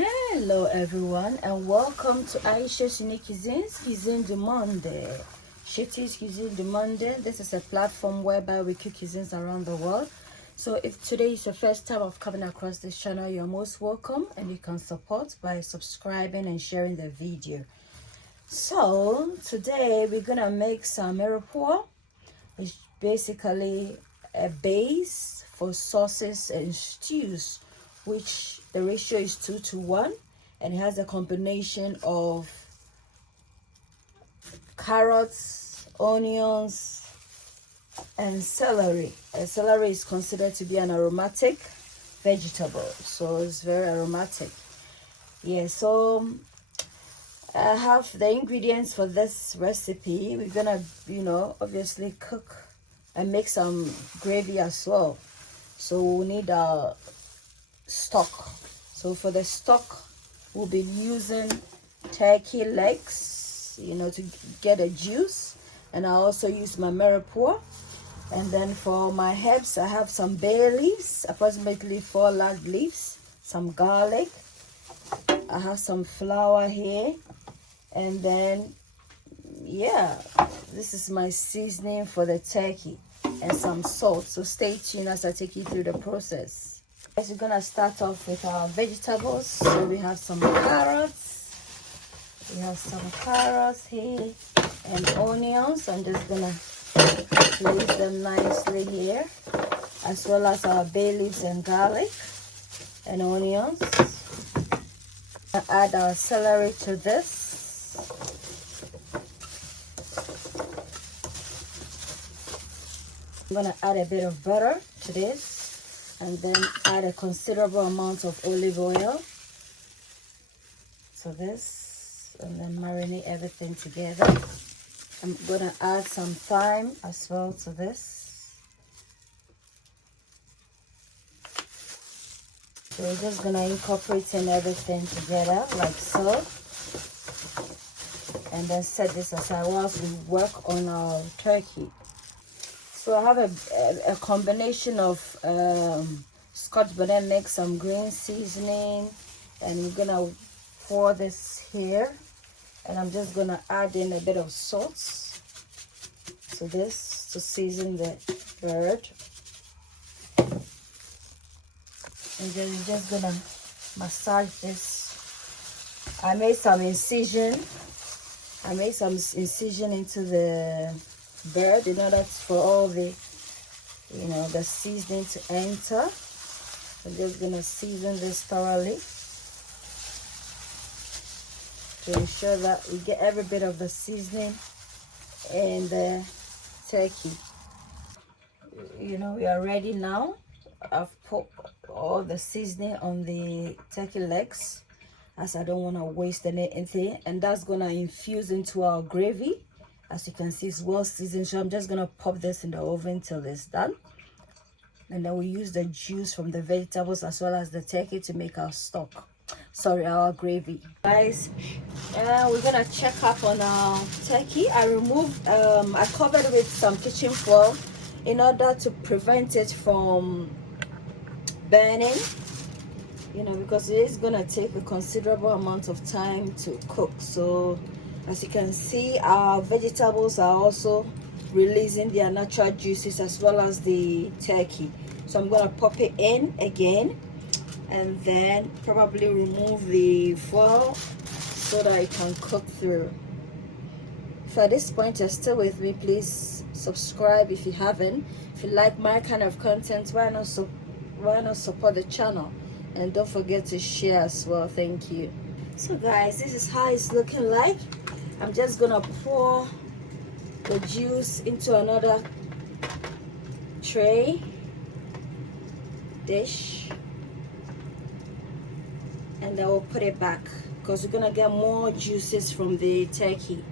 Hello everyone and welcome to Ayesha's Unique Cuisine du Monde. Shetty's Cuisine du Monde. This is a platform whereby we cook cuisines around the world. So if today is your first time of coming across this channel, you're most welcome and you can support by subscribing and sharing the video. So today we're gonna make some mirepoix, which is basically a base for sauces and stews, which the ratio is 2:1, and it has a combination of carrots, onions, and celery. And celery is considered to be an aromatic vegetable, so it's very aromatic. Yeah, so I have the ingredients for this recipe. We're gonna, obviously cook and make some gravy as well. So we'll need our stock. So for the stock, we'll be using turkey legs, to get a juice. And I also use my mirepoix. And then for my herbs, I have some bay leaves, approximately 4 large leaves, some garlic. I have some flour here. And then, yeah, this is my seasoning for the turkey and some salt. So stay tuned as I take you through the process. We're gonna start off with our vegetables. So we have some carrots. We have some carrots here and onions. I'm just gonna place them nicely here, as well as our bay leaves and garlic and onions. I add our celery to this. I'm gonna add a bit of butter to this, and then add a considerable amount of olive oil to this, and then marinate everything together. I'm gonna add some thyme as well to this. So we're just gonna incorporate everything together like so, and then set this aside whilst we work on our turkey. So I have a combination of Scotch bonnet mix, some green seasoning, and we're gonna pour this here, and I'm just gonna add in a bit of salt to this to season the bird, and then we're just gonna massage this. I made some incision into the bird in order for all the the seasoning to enter. I'm just gonna season this thoroughly to ensure that we get every bit of the seasoning in the turkey. We are ready now. I've put all the seasoning on the turkey legs, as I don't want to waste anything, and that's gonna infuse into our gravy. As you can see, it's well seasoned, so I'm just gonna pop this in the oven till it's done, and then we use the juice from the vegetables as well as the turkey to make our our gravy. Guys, we're gonna check up on our turkey. I covered it with some kitchen foil in order to prevent it from burning, because it is gonna take a considerable amount of time to cook. So as you can see, our vegetables are also releasing their natural juices as well as the turkey. So I'm gonna pop it in again, and then probably remove the foil so that it can cook through. If at this point you're still with me, please subscribe if you haven't. If you like my kind of content, why not support the channel, and don't forget to share as well. Thank you. So guys, this is how it's looking like. I'm just gonna pour the juice into another dish, and then we'll put it back because we're gonna get more juices from the turkey.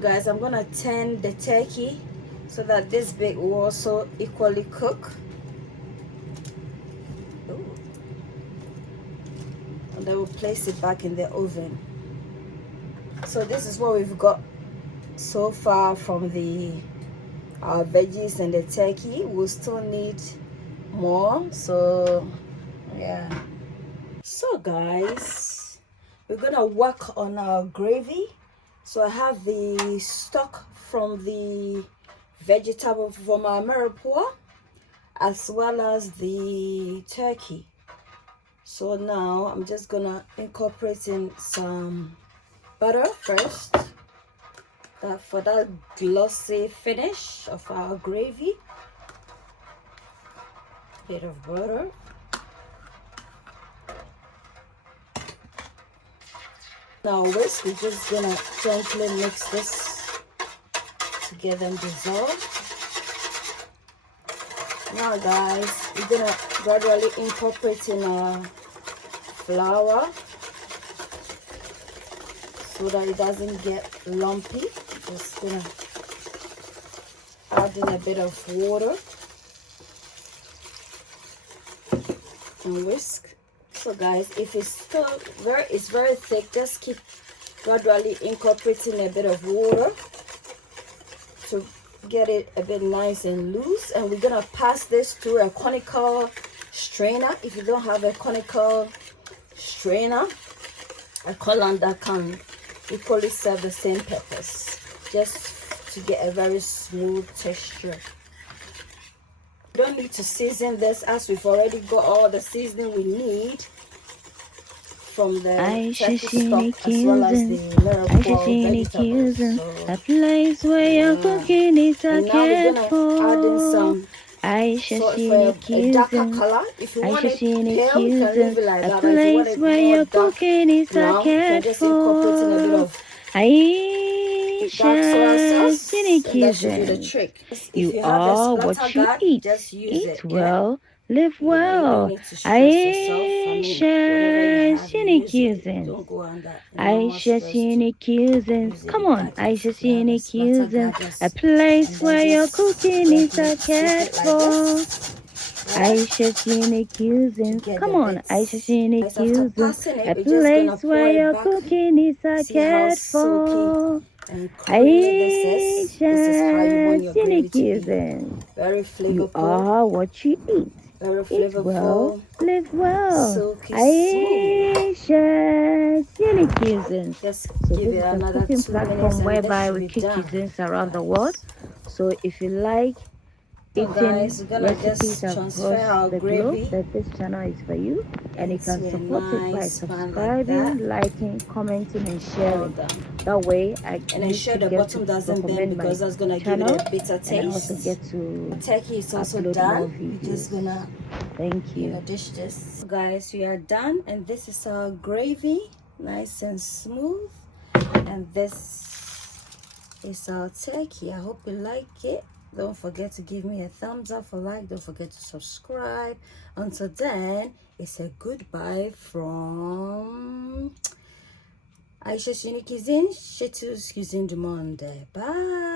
Guys, I'm gonna turn the turkey so that this bit will also equally cook. And then we'll place it back in the oven. So this is what we've got so far from the our veggies and the turkey. We'll still need more, so yeah. So guys, we're gonna work on our gravy. So I have the stock from the vegetable from our mirepoix, as well as the turkey. So now I'm just gonna incorporate in some butter first, for that glossy finish of our gravy. Bit of butter. Now whisk, we're just gonna gently mix this together and dissolve. Now guys, we're gonna gradually incorporate in our flour so that it doesn't get lumpy. Just gonna add in a bit of water and whisk. So guys, if it's still very thick, just keep gradually incorporating a bit of water to get it a bit nice and loose. And we're gonna pass this through a conical strainer. If you don't have a conical strainer, a colander can equally serve the same purpose, just to get a very smooth texture. You don't need to season this, as we've already got all the seasoning we need from the turkey stock as well as the mirepoix vegetables. So, a place where your cooking is a and now we're gonna add in some Ayesha salt for a darker color. If you want it pale, you can leave it like that. But if you want it more dark brown, you can just incorporate in a bit of dark soy sauce, and that should do the trick. If You you have a are what splatter you guard, eat. just use Eat it. well, live You know, you don't well. need to stress yourself. I mean, whatever you Ayesha, have, use it. Don't go under normal Ayesha, stress to use it. come If on, that Ayesha, if you have a splatter guard, a just place and where then your just cooking is gently a flip cared it like for. this. Aisha To get come the on, Aisha bits. Guys, after passing a it, we're just gonna place pour where it your back. cooking is a See how cared silky for. and creamy this is. This is how you want your gravy to be. Very You flavorful. are what you eat. Very Eat well, flavorful. live well. Silky smooth. Aisha, Just So give this it is a another cooking 2 minutes platform and this whereby should we be cook done. cuisines around the world. So if you like So eating guys, we're gonna recipes just transfer across our the globe, gravy that this channel is for you, and you can into a support it by nice pan like that. subscribing, liking, commenting, and All sharing. done. That way I And used ensure to the get bottom to doesn't bend, recommend my because that's gonna give it channel, a bitter and I also taste. get The to turkey is also upload done. more We're just videos. gonna Thank you. dish this. So guys, we are done, and this is our gravy, nice and smooth. And this is our turkey. I hope you like it. Don't forget to give me a thumbs up or like. Don't forget to subscribe. Until then, it's a goodbye from Ayesha's Unique Cuisine, Shitu's Cuisine du Monde. Bye.